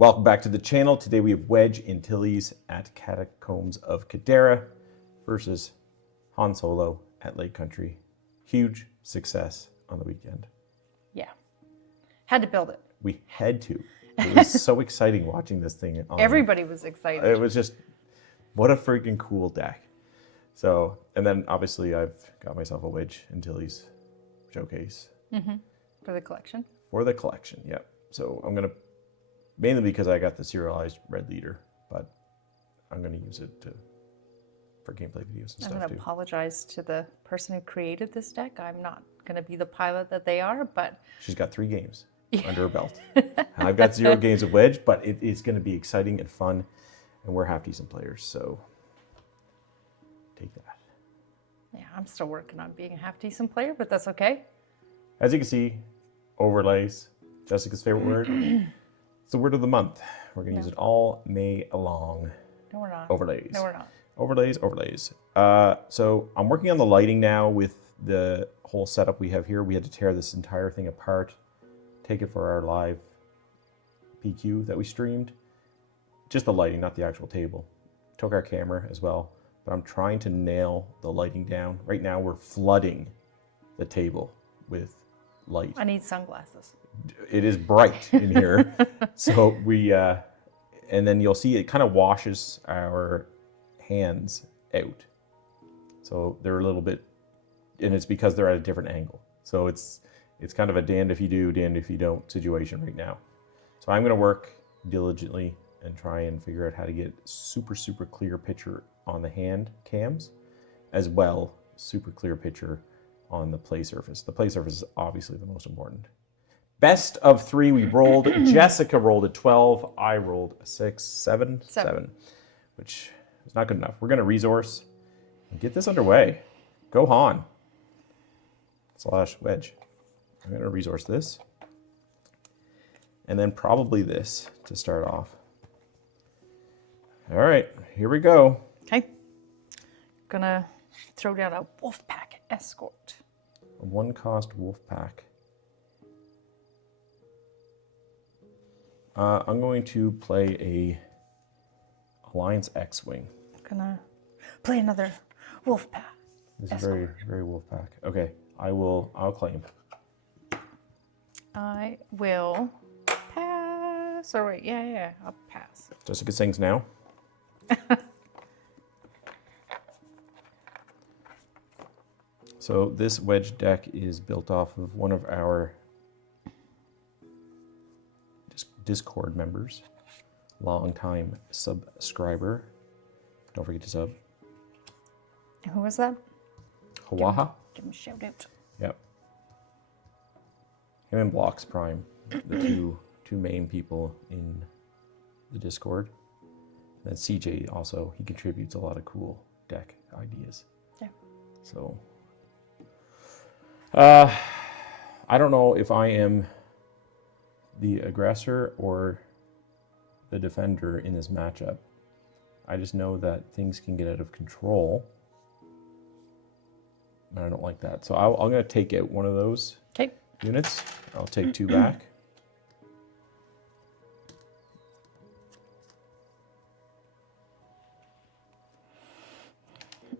Welcome back to the channel. Today we have Wedge and Tilly's at Catacombs of Cadera versus Han Solo at Lake Country. Huge success on the weekend. Yeah. Had to build it. We had to. It was so exciting watching this thing. Everybody was excited. It was just, what a freaking cool deck. So, and then obviously I've got myself a Wedge and Tilly's showcase. Mm-hmm. For the collection? For the collection, yep. So I'm going to, mainly because I got the serialized red leader, but I'm going to use it for gameplay videos and stuff too. I'm going to apologize to the person who created this deck. I'm not going to be the pilot that they are, but... She's got 3 games under her belt. I've got 0 games of Wedge, but it is going to be exciting and fun, and we're half-decent players, so take that. Yeah, I'm still working on being a half-decent player, but that's okay. As you can see, overlays, Jessica's favorite word. It's the word of the month. We're going to use it all May long. No, we're not. Overlays. No, we're not. Overlays, overlays. So I'm working on the lighting now with the whole setup we have here. We had to tear this entire thing apart, take it for our live PQ that we streamed. Just the lighting, not the actual table. Took our camera as well, but I'm trying to nail the lighting down. Right now we're flooding the table with light. I need sunglasses. It is bright in here. So we, and then you'll see it kind of washes our hands out. So they're a little bit, and it's because they're at a different angle. So it's kind of a damned if you do, damned if you don't situation right now. So I'm going to work diligently and try and figure out how to get super, super clear picture on the hand cams, as well super clear picture on the play surface. The play surface is obviously the most important. Best of 3 we rolled. Jessica rolled a 12. I rolled a 6, 7, which is not good enough. We're going to resource and get this underway. Go Han. / Wedge. I'm going to resource this. And then probably this to start off. All right, here we go. Okay. Gonna throw down a Wolfpack Escort. A 1-cost Wolfpack. I'm going to play a Alliance X-Wing. Gonna play another Wolfpack. This is very, very Wolfpack. Okay, I'll claim. I will pass. Or wait, yeah, I'll pass. Jessica sings now. So this Wedge deck is built off of one of our Discord members, long-time subscriber. Don't forget to sub. Who was that? Hawaha. Give him a shout out. Yep. Him and Blocks Prime, the two main people in the Discord. And then CJ also, he contributes a lot of cool deck ideas. Yeah. So, I don't know if I am the aggressor or the defender in this matchup. I just know that things can get out of control. And I don't like that. So I'm going to take out one of those units. I'll take 2 back.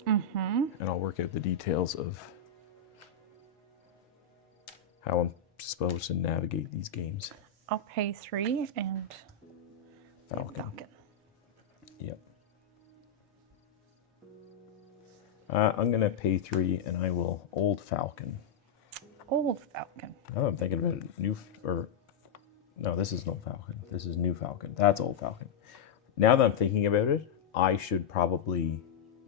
Mm-hmm. And I'll work out the details of how I'm supposed to navigate these games. I'll pay 3 and Falcon. Yep. I'm going to pay 3 and I will Old Falcon. Old Falcon. Now that I'm thinking about it, no, this is Old Falcon. This is New Falcon. That's Old Falcon. Now that I'm thinking about it, I should probably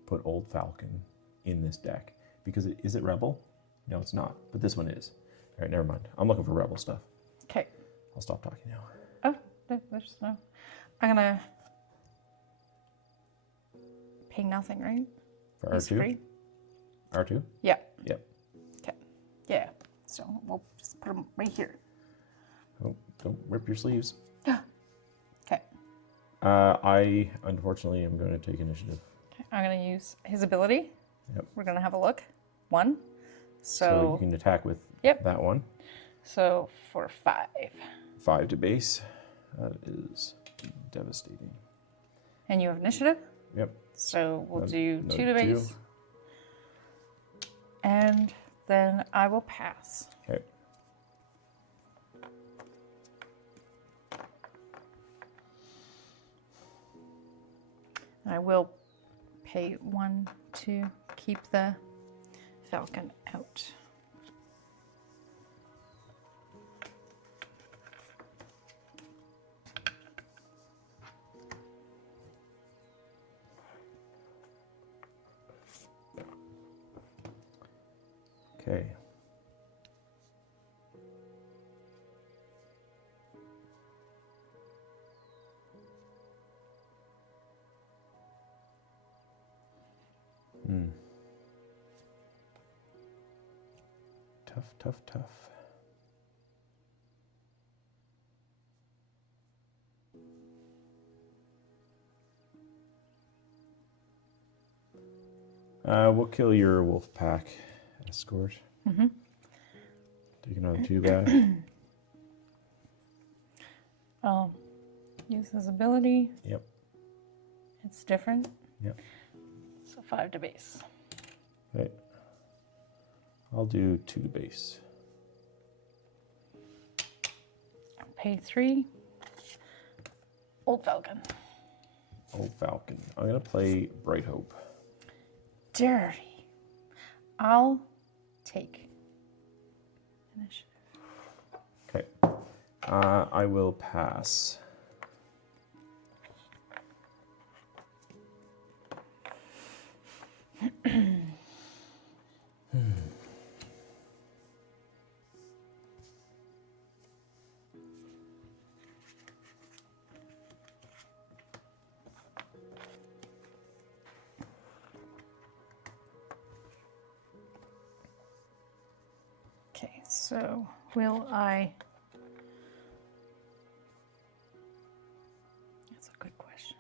put Old Falcon in this deck. Because is it Rebel? No, it's not. But this one is. All right, never mind. I'm looking for Rebel stuff. Okay. I'll stop talking now. Oh, there's no. I'm gonna pay nothing, right? For He's R2? free. R2? Yeah. Yep. Okay. Yeah. So we'll just put him right here. Oh, don't rip your sleeves. Okay. I, unfortunately, am going to take initiative. Okay. I'm gonna use his ability. Yep. We're gonna have a look. 1. So you can attack with that one. So for 5. 5 to base. That is devastating. And you have initiative? Yep. So we'll do no 2 to base. 2. And then I will pass. Okay. I will pay 1 to keep the falcon out. Okay. Tough, tough, tough. We'll kill your wolf pack escort. Mm-hmm. Take another 2 back. I'll use his ability. Yep. It's different. Yep. So 5 to base. Okay. I'll do 2 to base. Pay 3. Old falcon. Old falcon. I'm gonna play Bright Hope. Dirty. I'll take initiative. Okay. I will pass. Okay, so will I... That's a good question.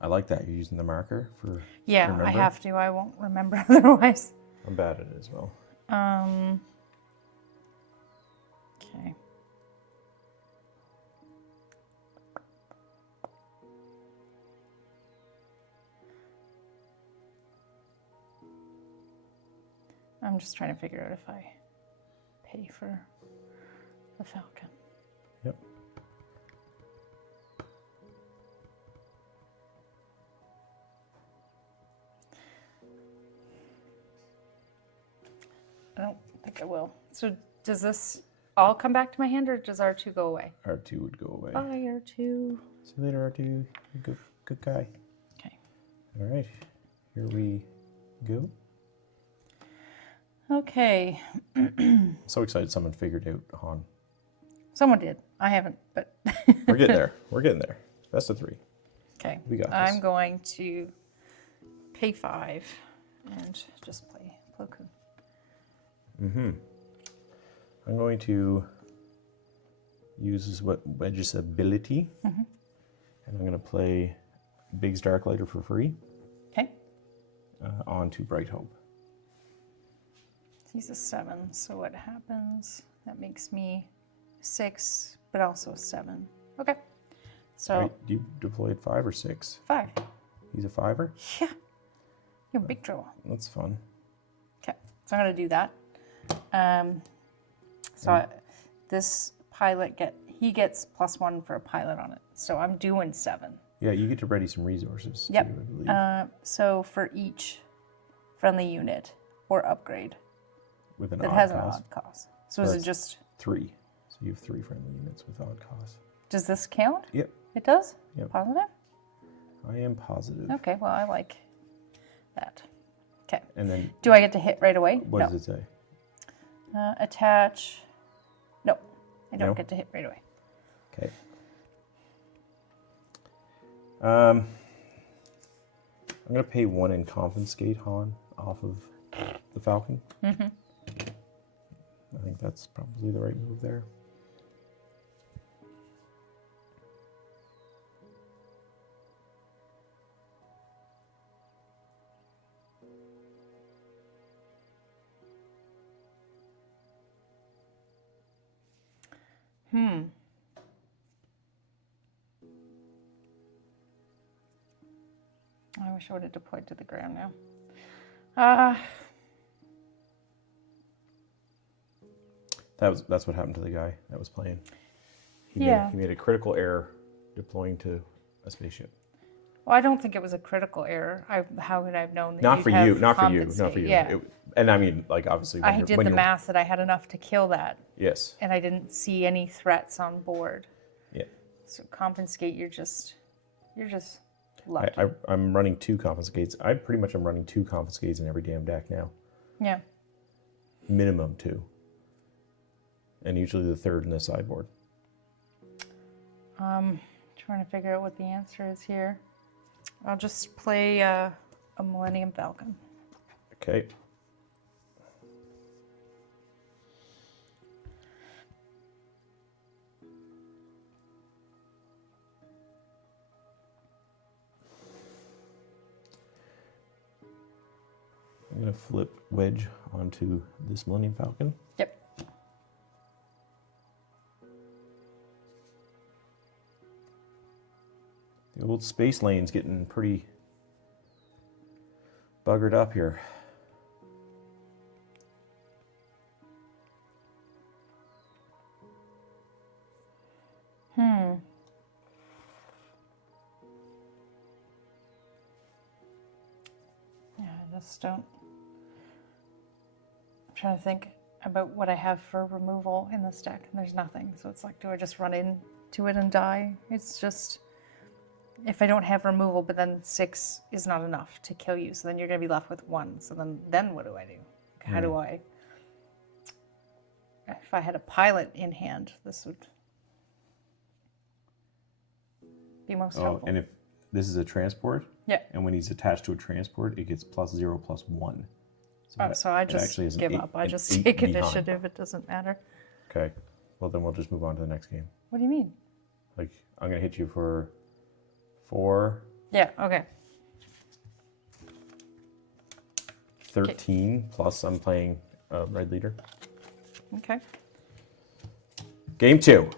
I like that. You're using the marker for Yeah, I remember? have to. I won't remember otherwise. I'm bad at it as well. Okay. I'm just trying to figure out if I pay for the falcon. Yep. I don't think I will. So does this all come back to my hand, or does R2 go away? R2 would go away. Bye, R2. See you later, R2. You're good guy. Okay. All right. Here we go. Okay. I'm so excited someone figured out Han. Someone did. I haven't, but... We're getting there. We're getting there. Best of 3. Okay. We got this. I'm going to pay 5 and just play Plo Koon. Mm-hmm. I'm going to use Wedge's ability. Mm-hmm. And I'm going to play Biggs Darklighter for free. Okay. On to Bright Hope. He's a 7, so what happens? That makes me 6, but also a 7. Okay. So Wait, you deployed 5 or 6? 5. He's a 5er? Yeah. You're in big trouble. That's fun. Okay. So I'm going to do that. This pilot gets +1 for a pilot on it. So I'm doing 7. Yeah, you get to ready some resources Yep. too, I believe. So for each friendly unit or upgrade With an that odd has cost. an odd cost. So is it That's just, 3. So you have 3 friendly units with odd cost. does this count? Yep. It does? Yep. Positive? I am positive. Okay, well, I like that. Okay. And then Do I get to hit right away? what No. does it say? Attach. No, I don't No? get to hit right away. Okay. I'm going to pay 1 and confiscate Han off of the Falcon. Mm-hmm. I think that's probably the right move there. I wish I would have deployed to the ground now. That's what happened to the guy that was playing. He Yeah. made a critical error deploying to a spaceship. Well, I don't think it was a critical error. How would I have known that Not you'd for have you. Not for you. compensate? Not for you. Yeah. And I mean, like obviously, I did the math that I had enough to kill that, Yes. and I didn't see any threats on board. Yeah. So compensate, you're just lucky. I'm running 2 confiscates. I pretty much am running 2 confiscates in every damn deck now. Yeah. Minimum 2. And usually the 3rd in the sideboard. Trying to figure out what the answer is here. I'll just play a Millennium Falcon. Okay. I'm going to flip Wedge onto this Millennium Falcon. Yep. The old space lane's getting pretty buggered up here. Yeah, I just don't. I'm trying to think about what I have for removal in this deck, and there's nothing. So it's like, do I just run into it and die? It's just, if I don't have removal, but then 6 is not enough to kill you, so then you're going to be left with 1. So then what do I do? How do I? If I had a pilot in hand, this would be most helpful. And if this is a transport, Yeah. and when he's attached to a transport, it gets +0/+1. So I just give up. I just take initiative. It doesn't matter. Okay. Well, then we'll just move on to the next game. What do you mean? Like, I'm going to hit you for 4. Yeah, okay. 13, plus I'm playing Red Leader. Okay. Game 2.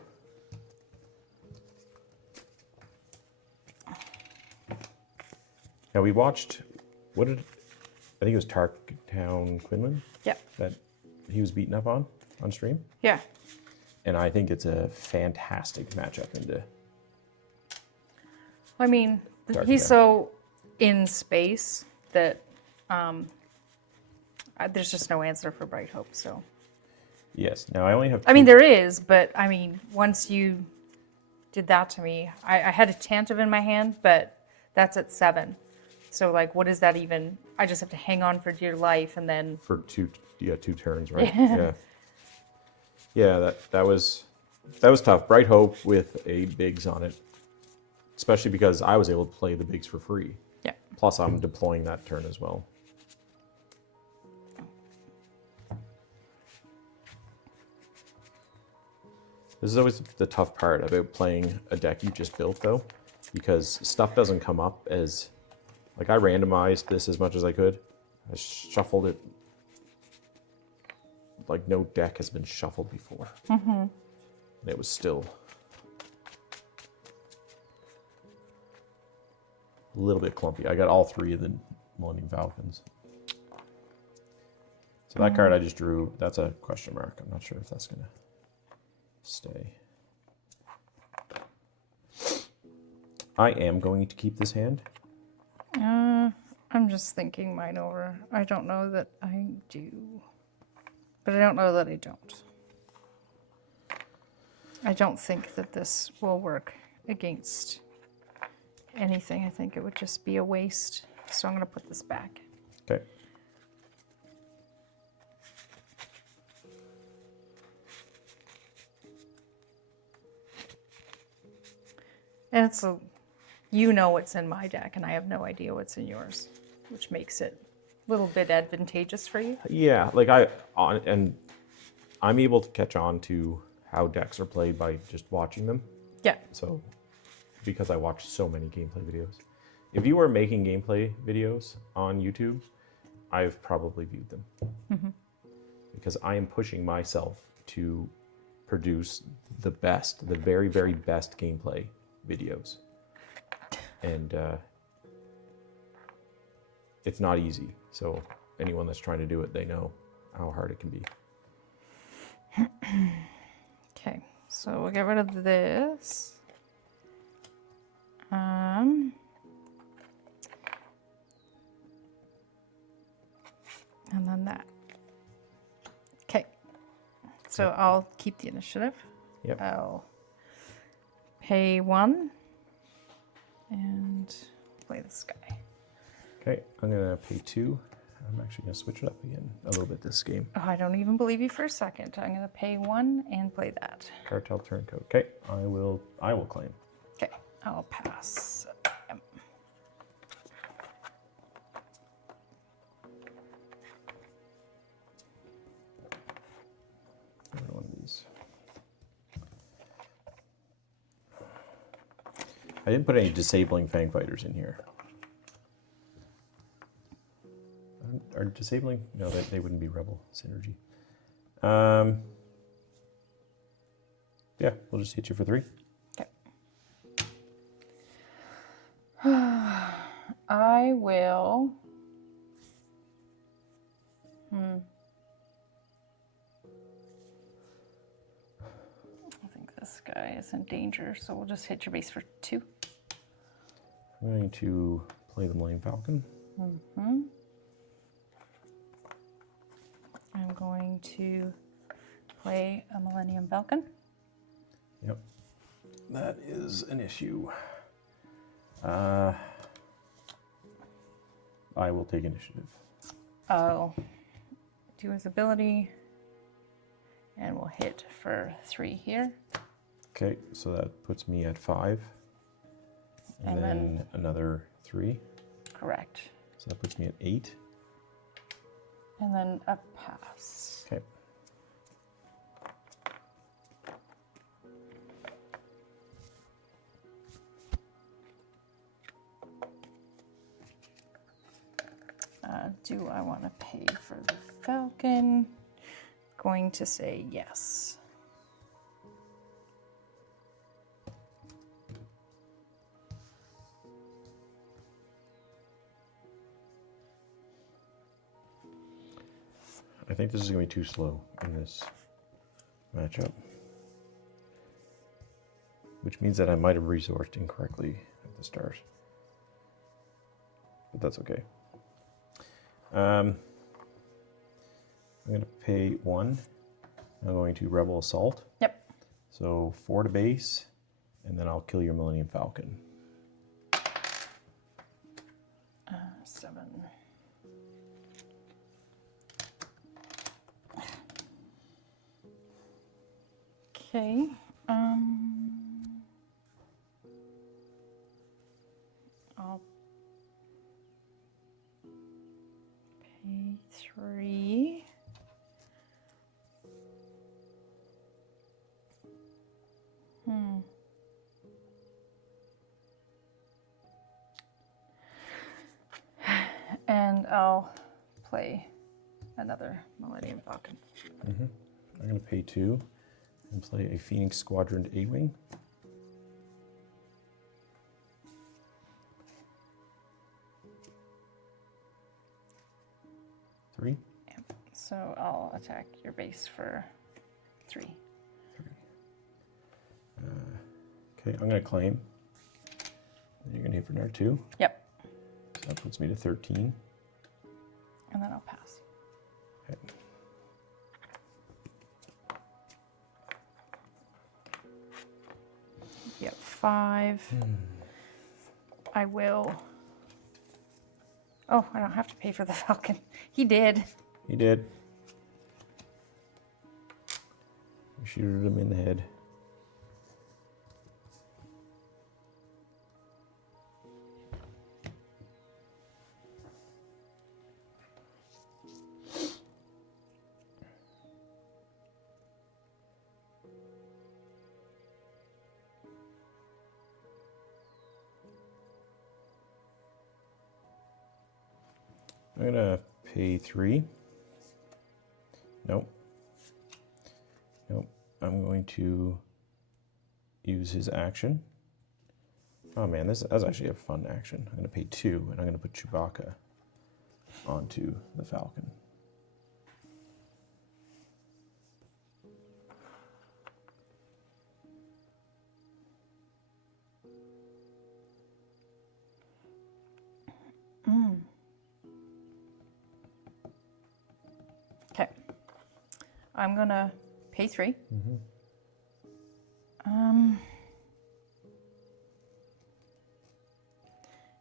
Now we watched, I think it was Tarktown Quinlan Yep. that he was beaten up on stream. Yeah. And I think it's a fantastic matchup into. I mean, Dark he's Town. so in space that there's just no answer for Bright Hope, so. Yes. Now I only have. I mean, there is, but I mean, once you did that to me, I had a Tantive in my hand, but that's at 7. So, like, what is that even? I just have to hang on for dear life, and then For 2 turns, right? Yeah. Yeah, that was tough. Bright Hope with a bigs on it, especially because I was able to play the bigs for free. yeah. Plus, I'm deploying that turn as well. This is always the tough part about playing a deck you just built, though, because stuff doesn't come up as. Like, I randomized this as much as I could. I shuffled it like no deck has been shuffled before. And it was still a little bit clumpy. I got all 3 of the Millennium Falcons. So that card I just drew, that's a question mark. I'm not sure if that's going to stay. I am going to keep this hand. I'm just thinking mine over. I don't know that I do, but I don't know that I don't. I don't think that this will work against anything. I think it would just be a waste. So I'm going to put this back. Okay. And it's you know what's in my deck, and I have no idea what's in yours, which makes it a little bit advantageous for you. Yeah, like and I'm able to catch on to how decks are played by just watching them. Yeah. So, because I watch so many gameplay videos. If you are making gameplay videos on YouTube, I've probably viewed them. Because I am pushing myself to produce the best, the very, very best gameplay videos. And it's not easy. So anyone that's trying to do it, they know how hard it can be. Okay, so we'll get rid of this. And then that. Okay, so I'll keep the initiative. Yep. I'll pay 1 and play this guy. Okay, I'm gonna pay 2. I'm actually gonna switch it up again a little bit this game. Oh, I don't even believe you for a second. I'm gonna pay 1 and play that. Cartel turncoat. Okay, I will claim. Okay, I'll pass. One of these. I didn't put any disabling fang fighters in here. Are disabling? No, they wouldn't be rebel synergy. Yeah, we'll just hit you for 3. Okay. I will. I think this guy is in danger, so we'll just hit your base for 2. I'm going to play the Millennium Falcon. I'm going to play a Millennium Falcon. Yep. That is an issue. I will take initiative. I'll do his ability, and we'll hit for 3 here. Okay, so that puts me at 5. And then another 3. Correct. So that puts me at 8. And then a pass. Okay. Do I want to pay for the Falcon? Going to say yes. I think this is going to be too slow in this matchup. Which means that I might have resourced incorrectly at the start. But that's okay. I'm going to pay 1. I'm going to Rebel Assault. Yep. So 4 to base, and then I'll kill your Millennium Falcon. 7. Okay. I'll pay 3. And I'll play another Millennium Falcon. I'm going to pay 2 and play a Phoenix Squadron A-Wing. Three. Yep. So I'll attack your base for 3. Okay, I'm going to claim. Then you're going to hit for another 2. Yep. So that puts me to 13. And then I'll pass. Okay. Yep, 5. I will. Oh, I don't have to pay for the Falcon. He did. He did. You shooted him in the head. I'm gonna pay 3. Nope. Nope. I'm going to use his action. Oh man, that's actually a fun action. I'm gonna pay 2 and I'm gonna put Chewbacca onto the falcon. Okay. I'm gonna pay 3.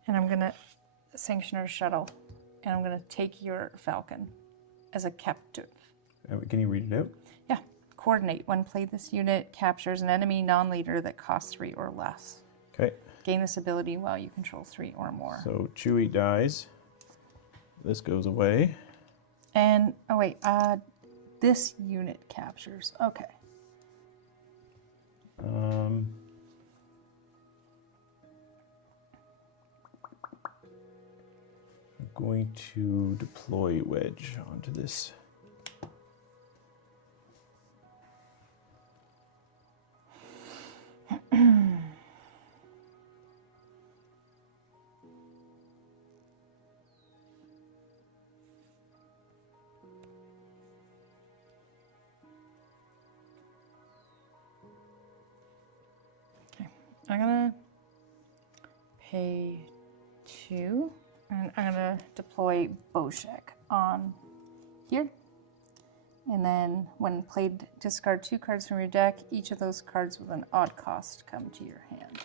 And I'm gonna sanction our shuttle, and I'm gonna take your falcon as a captive. Can you read it out? Yeah. Coordinate. When played, this unit captures an enemy non-leader that costs 3 or less. Okay. Gain this ability while you control 3 or more. So Chewie dies. This goes away. And, oh wait, this unit captures. Okay. I'm going to deploy Wedge onto this. I'm gonna pay 2, and I'm gonna deploy Boshek on here. And then when played, discard 2 cards from your deck. Each of those cards with an odd cost come to your hand.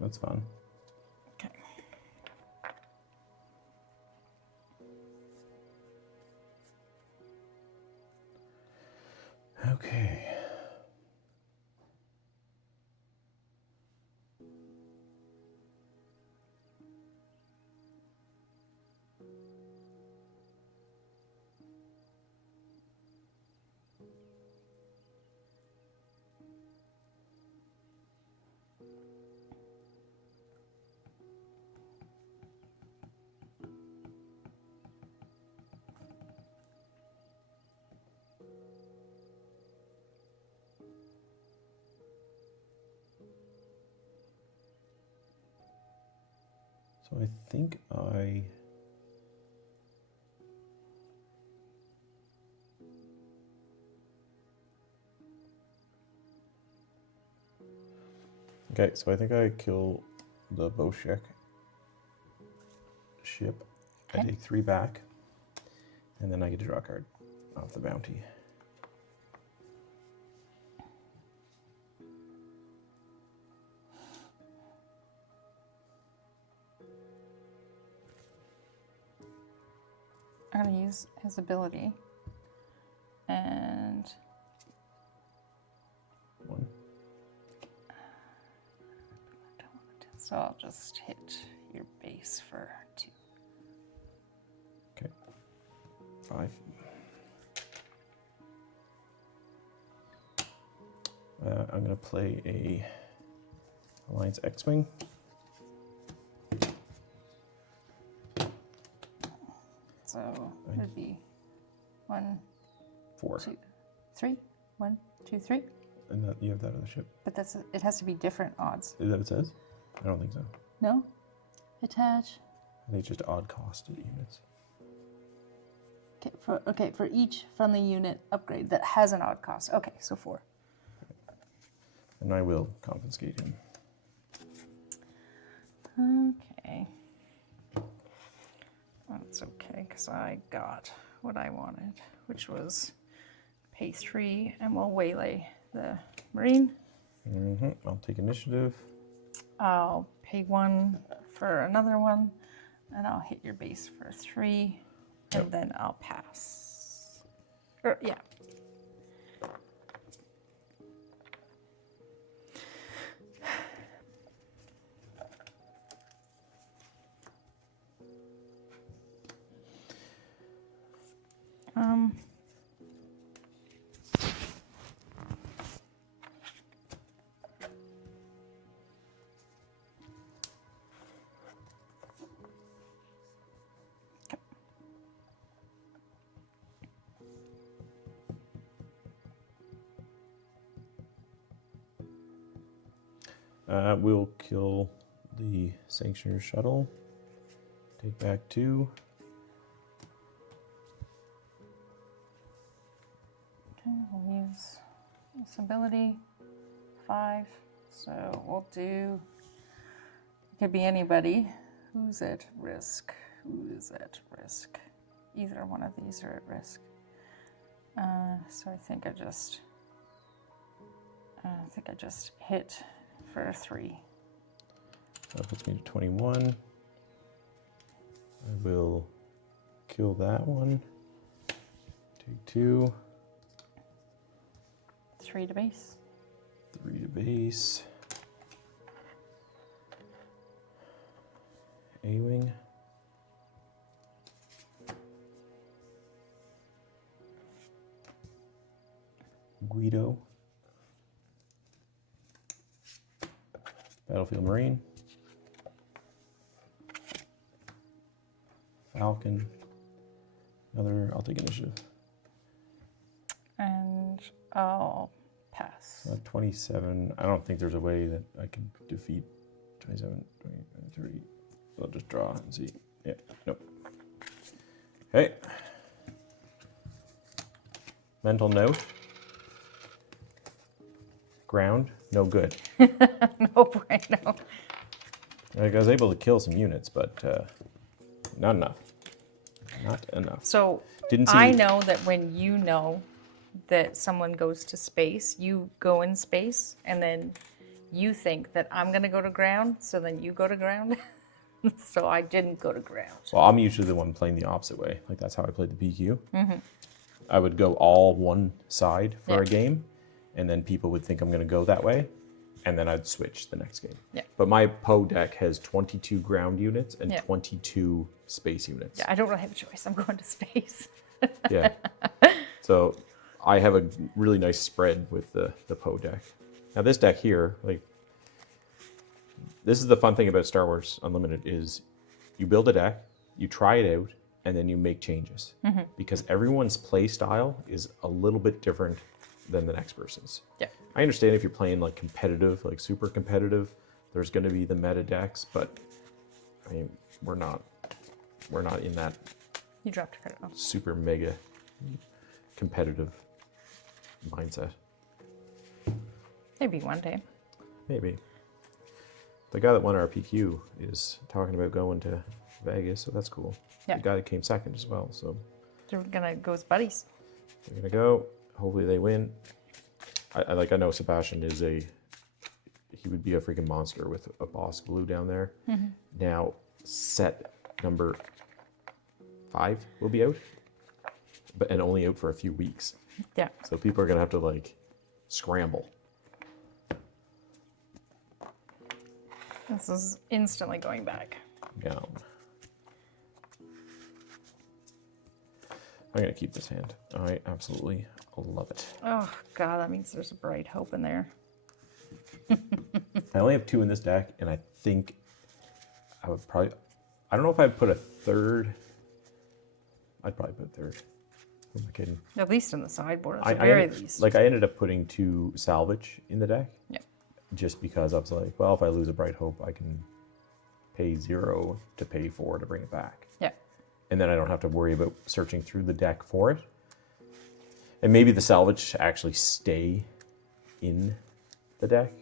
That's fun. Okay. Okay. So I think Okay, so I think I kill the Boshek ship. I Okay. take 3 back, and then I get to draw a card off the bounty. I'm gonna use his ability. And 1. so I'll just hit your base for 2. Okay. 5. I'm going to play a Alliance X-Wing. So it would be 1, 4. 2, 3. 1, 2, 3. And that, you have that other ship. But it has to be different odds. Is that what it says? I don't think so. No? Attach. I think it's just odd cost units. Okay, for each friendly unit upgrade that has an odd cost. Okay, so 4. And I will confiscate him. Okay. That's okay, because I got what I wanted, which was pay 3, and we'll waylay the Marine. I'll take initiative. I'll pay 1 for another one, and I'll hit your base for 3, and then I'll pass. Yeah. We'll kill the Sanctioner shuttle. Take back 2. we'll use this ability. 5. So we'll do, it could be anybody. Who's at risk? Who is at risk? Either one of these are at risk. So I think I just hit for a 3. That puts me to 21. I will kill that one. Take 2. 3 to base. 3 to base. A-wing. Guido. Battlefield Marine. Falcon. Another, I'll take initiative. And I'll pass. 27. I don't think there's a way that I can defeat 27, 23. So I'll just draw and see. Yeah, nope. Okay. Mental note. Ground, no good. No bueno. Like, I was able to kill some units, but not enough. Not enough. So Didn't see. I know that when you know that someone goes to space, you go in space, and then you think that I'm going to go to ground, so then you go to ground. So I didn't go to ground. Well, I'm usually the one playing the opposite way. Like, that's how I played the PQ. Mm-hmm. I would go all one side for a game, and then people would think I'm going to go that way, and then I'd switch the next game. Yeah. But my Poe deck has 22 ground units and Yeah. 22 space units. Yeah, I don't really have a choice. I'm going to space. Yeah. So I have a really nice spread with the Poe deck. Now this deck here, like, this is the fun thing about Star Wars Unlimited is you build a deck, you try it out, and then you make changes. Mm-hmm. Because everyone's play style is a little bit different than the next person's. Yeah. I understand if you're playing like competitive, like super competitive, there's going to be the meta decks, but I mean, we're not in that You dropped a credit. Oh. super mega competitive mindset. Maybe one day. Maybe. The guy that won our PQ is talking about going to Vegas, so that's cool. Yeah. The guy that came second as well, so They're gonna go as buddies. they're gonna go. Hopefully they win. I know Sebastian is he would be a freaking monster with a boss glue down there. Mm-hmm. Now set number 5 will be out, and only out for a few weeks. Yeah. So people are gonna have to like scramble. This is instantly going back. Yeah. I'm gonna keep this hand. I absolutely love it. Oh god, that means there's a bright hope in there. I only have 2 in this deck, and I think I would probably, I don't know if I'd put a third. I'd probably put a third. Who am I kidding? At least in the sideboard, at the very least. Like, I ended up putting 2 salvage in the deck. Yeah. Just because I was like, well, if I lose a bright hope, I can pay 0 to pay 4 to bring it back. Yeah. And then I don't have to worry about searching through the deck for it. And maybe the salvage actually stay in the deck.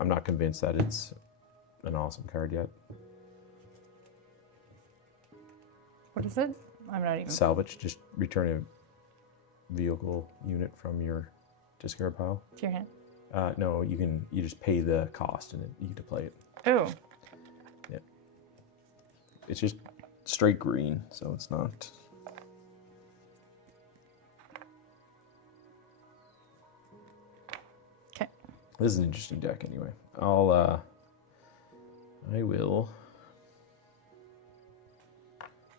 I'm not convinced that it's an awesome card yet. What is it? I'm not even. Salvage, just return a vehicle unit from your discard pile. To your hand. No, you just pay the cost and you get to play it. Oh. Yeah. It's just straight green, so it's not. Okay. This is an interesting deck anyway. I will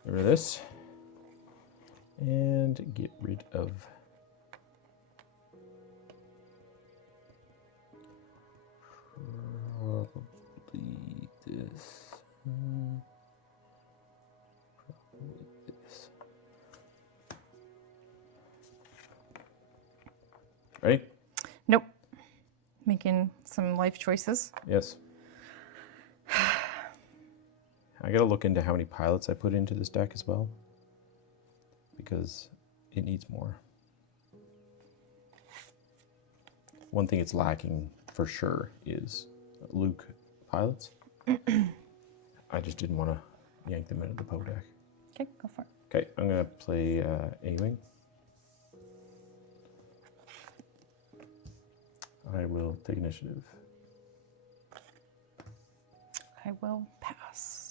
get rid of this and get rid of probably this. Probably this. Ready? Nope. Making some life choices. Yes. I gotta look into how many pilots I put into this deck as well, because it needs more. One thing it's lacking for sure is Luke pilots. I just didn't want to yank them out of the PO deck. Okay, go for it. Okay, I'm going to play A-Wing. I will take initiative. I will pass.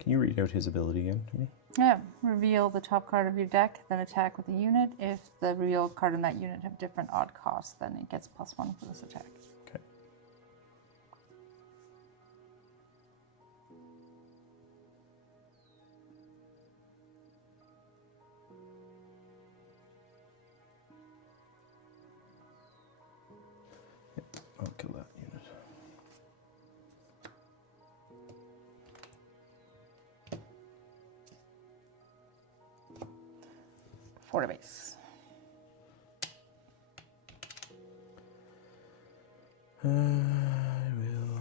Can you read out his ability again to me? Yeah, reveal the top card of your deck, then attack with a unit. If the revealed card in that unit have different odd costs, then it gets +1 for this attack. Okay. Yep, I'll kill that unit. For the base. I will.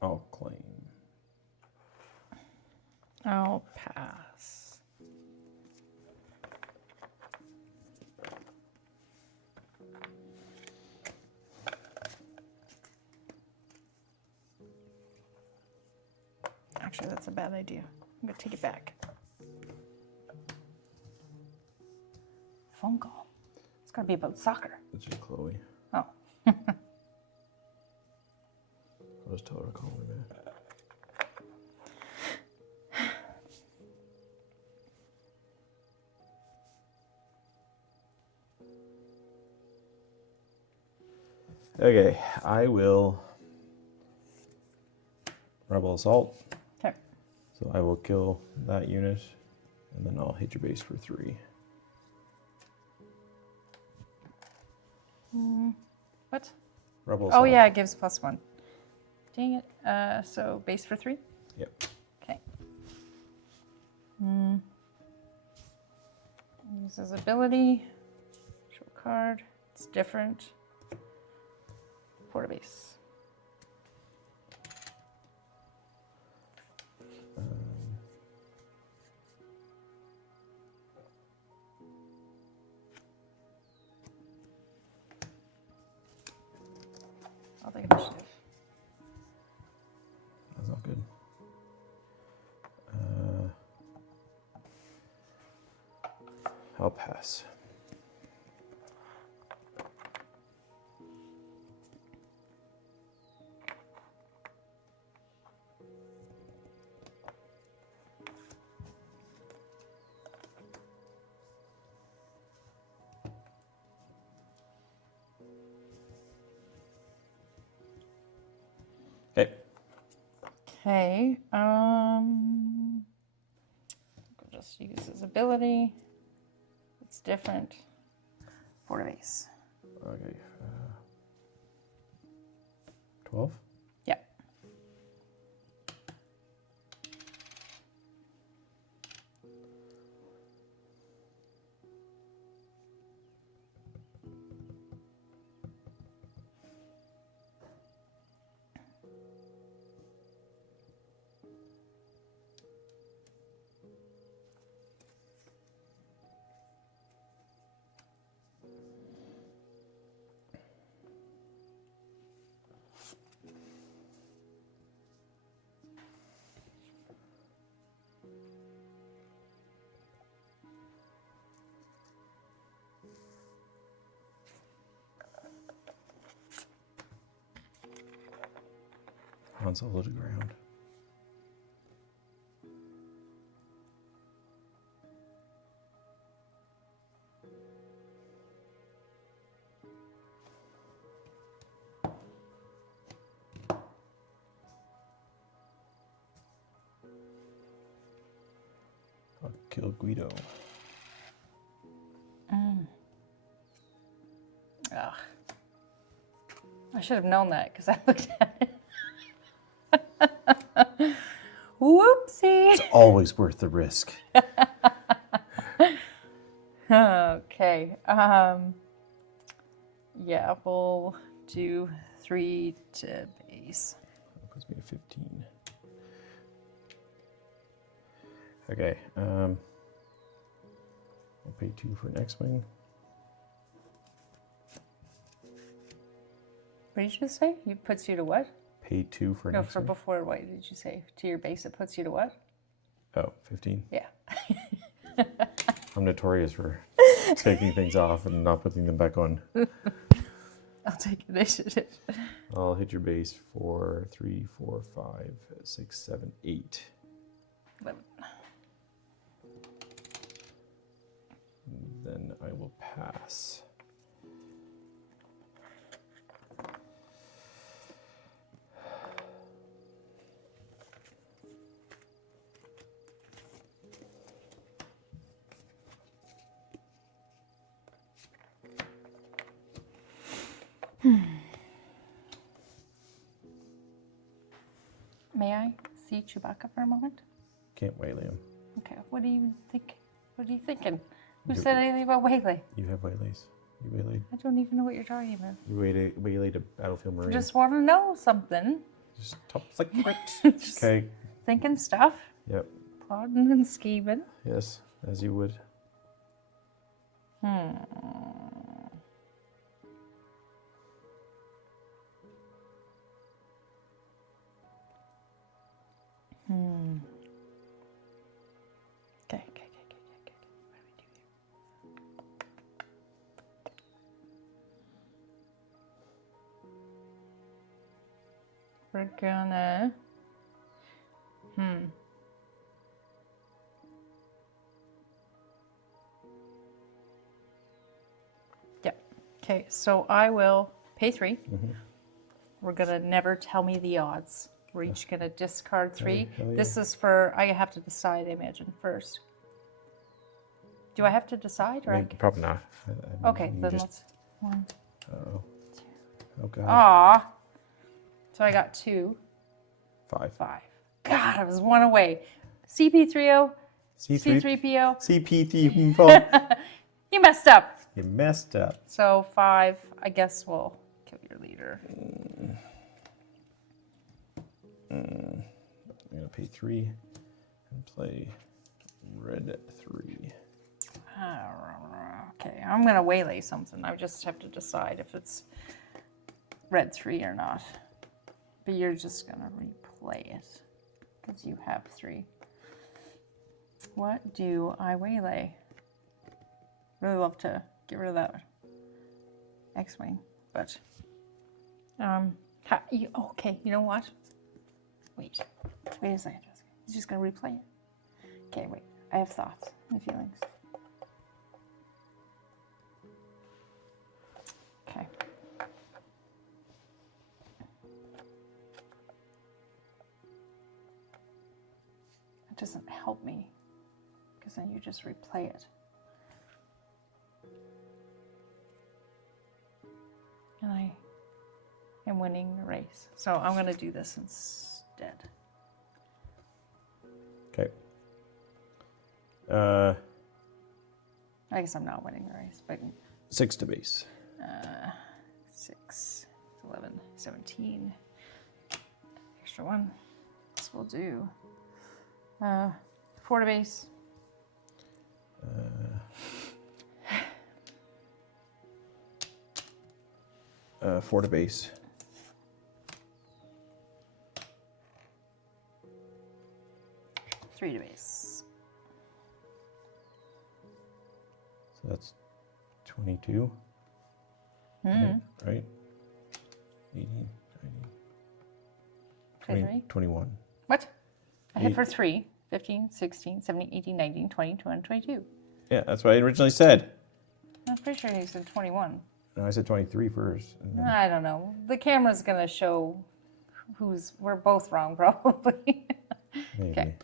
I'll claim. I'll pass. Actually, that's a bad idea. I'm gonna take it back. Phone call. It's gonna be about soccer. It's just Chloe. Oh. I'll just tell her to call me back. Okay, I will Rebel Assault. Okay. So I will kill that unit, and then I'll hit your base for 3. What? Rebel Assault. Oh yeah, it gives +1. Dang it. So base for 3? Yep. Okay. Uses ability. Show card. It's different. For the base. I'll take initiative. That's not good. I'll pass. Okay. Okay. I'll just use his ability. It's different. For the base. Okay. 12? Yeah. Han Solo to ground. I'll kill Guido. Ugh. I should have known that because I looked at it. Whoopsie. It's always worth the risk. Okay. Yeah, we'll do 3 to base. That puts me to 15. Okay. I'll pay 2 for next wing. What did you just say? It puts you to what? Pay 2 for No, next for wing. before, what did you say? To your base, it puts you to what? Oh, 15. Yeah. I'm notorious for taking things off and not putting them back on. I'll take initiative. I'll hit your base for 3, 4, 5, 6, 7, 8. 11. Then I will pass. May I see Chewbacca for a moment? Can't waylay him. Okay, what do you think? What are you thinking? Who You- said anything about waylay? You have waylays. You waylaid. I don't even know what you're talking about. You waylaid a battlefield marine. I just want to know something. Just top flick it. Just Okay. thinking stuff, Yep. plotting and scheming. Yes, as you would. Okay. What do we do here? We're gonna. Yeah. Okay, so I will pay 3. We're gonna never tell me the odds. We're each gonna discard 3. hell yeah. This is for, I have to decide, I imagine, first. Do I have to decide or I Maybe, probably not. Okay, You then just- let's. 1. Uh-oh. Oh, God. Aw. So I got 2, 5. 5. God, I was 1 away. CP30, C3. C3PO. CP3. You messed up. You messed up. So 5, I guess we'll kill your leader. I'm going to pay 3 and play red 3. Okay, I'm gonna waylay something. I just have to decide if it's red 3 or not. But you're just gonna replay it because you have 3. What do I waylay? Really love to get rid of that X-wing, but okay. You know what? Wait a second, Jessica. He's just gonna replay it. Okay, wait. I have thoughts and feelings. Okay. It doesn't help me because then you just replay it. And I am winning the race. So I'm going to do this instead. Okay. I guess I'm not winning the race, but 6 to base. 6, 11, 17. Extra 1. This will do. 4 to base. 4 to base. 3 to base. So that's 22. Right? 18, 19, 23. 21. What? I hit Eight. for 3, 15, 16, 17, 18, 19, 20, 21, 22. Yeah, that's what I originally said. I'm pretty sure you said 21. No, I said 23 first. And then, I don't know. The camera's going to show we're both wrong, probably. maybe. Okay.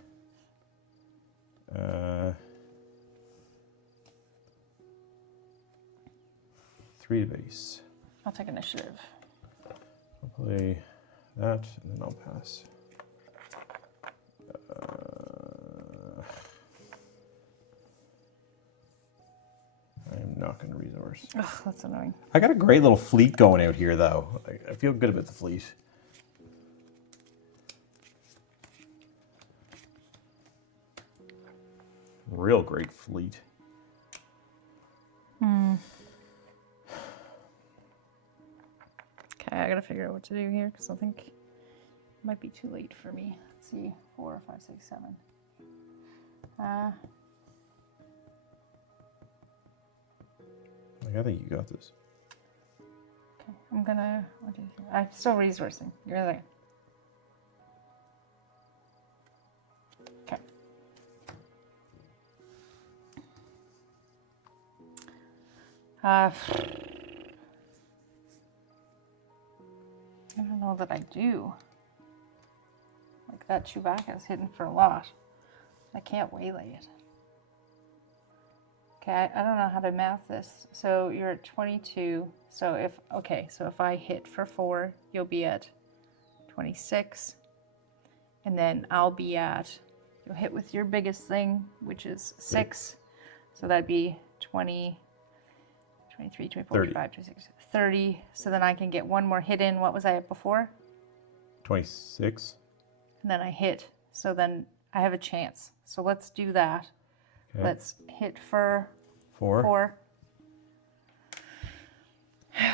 3 to base. I'll take initiative. I'll play that, and then I'll pass. I am not going to resource. Ugh, that's annoying. I got a great little fleet going out here, though. I feel good about the fleet. Real great fleet. Okay, I gotta figure out what to do here because I think it might be too late for me. Let's see, 4, 5, 6, 7. I think you got this. Okay, I'm gonna. What do you think? I'm still resourcing. You're there. Okay. I don't know that I do. Like that Chewbacca's hidden for a lot. I can't waylay it. Okay, I don't know how to math this. So you're at 22. So if I hit for 4, you'll be at 26. And then I'll be at, you'll hit with your biggest thing, which is 6. So that'd be 20, 23, 24, 25, 26, 30. So then I can get one more hit in. What was I at before? 26. And then I hit. So then I have a chance. So let's do that. Okay. Let's hit for 4. 4. I'm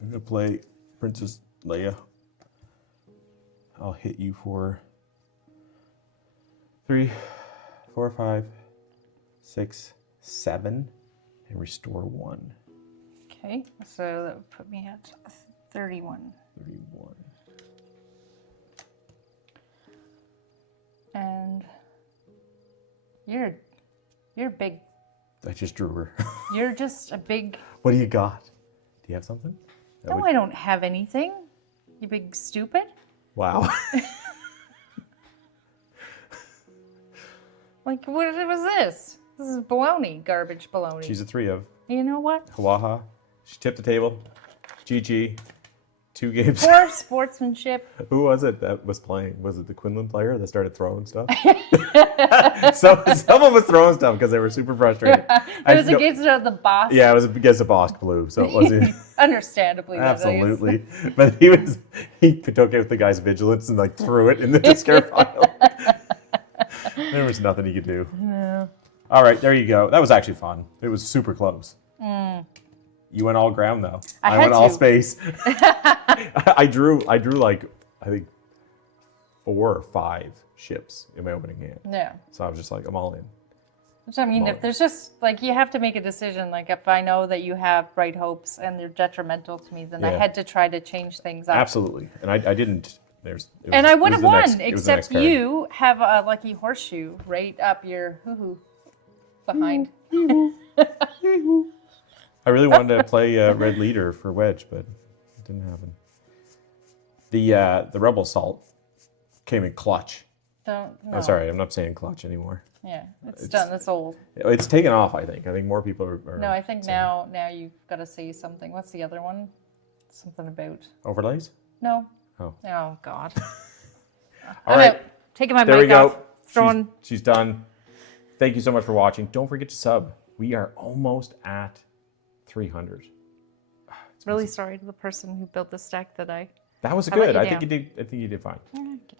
going to play Princess Leia. I'll hit you for 3, 4, 5, 6, 7, and restore 1. Okay, so that would put me at 31. 31. And you're big. I just drew her. You're just a big. What do you got? Do you have something? No, I don't have anything. You big stupid. Wow. Like, what was this? This is baloney, garbage baloney. She's a 3 of. You know what? Hawaha. She tipped the table. GG. 2 games. Poor sportsmanship. Who was it that was playing? Was it the Quinlan player that started throwing stuff? Someone was throwing stuff because they were super frustrated. It was against the boss. Yeah, it was against the boss blue, so it wasn't. Understandably. Absolutely. But he took out the guy's vigilance and like threw it in the discard pile. There was nothing he could do. No. All right, there you go. That was actually fun. It was super close. You went all ground though. I went all space. I drew like I think 4 or 5 ships in my opening hand. Yeah. So I was just like, I'm all in. Which I mean, if there's just like you have to make a decision. Like if I know that you have bright hopes and they're detrimental to me, then I had to try to change things up. Absolutely, and I didn't. And I would have won, it was except you have a lucky horseshoe right up your hoo-hoo behind. I really wanted to play Red Leader for Wedge, but it didn't happen. The Rebel Assault came in clutch. No. I'm sorry, I'm not saying clutch anymore. Yeah, it's done. It's old. It's taken off, I think. I think more people are No, I think now you've got to say something. What's the other one? Something about... Overlays? No. Oh. Oh, God. All right. Taking my There we mic go. off. Throwing... She's done. Thank you so much for watching. Don't forget to sub. We are almost at 300. Really sorry to the person who built this deck that I... That was good. I think you did fine.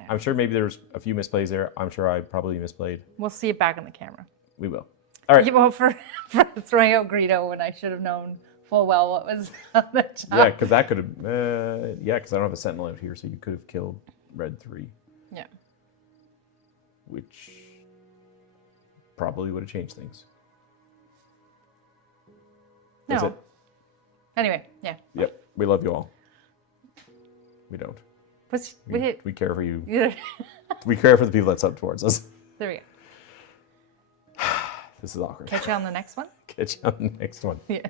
I'm sure maybe there's a few misplays there. I'm sure I probably misplayed. We'll see it back on the camera. We will. All right. Yeah, well, for throwing out Greedo when I should have known full well what was on the top. Yeah, because that could have... because I don't have a Sentinel out here, so you could have killed Red 3. Yeah. Which probably would have changed things. That's it. Anyway, yeah. Yep. We love you all. We don't. We care for you. We care for the people that sub towards us. There we go. This is awkward. Catch you on the next one. Catch you on the next one. Yeah.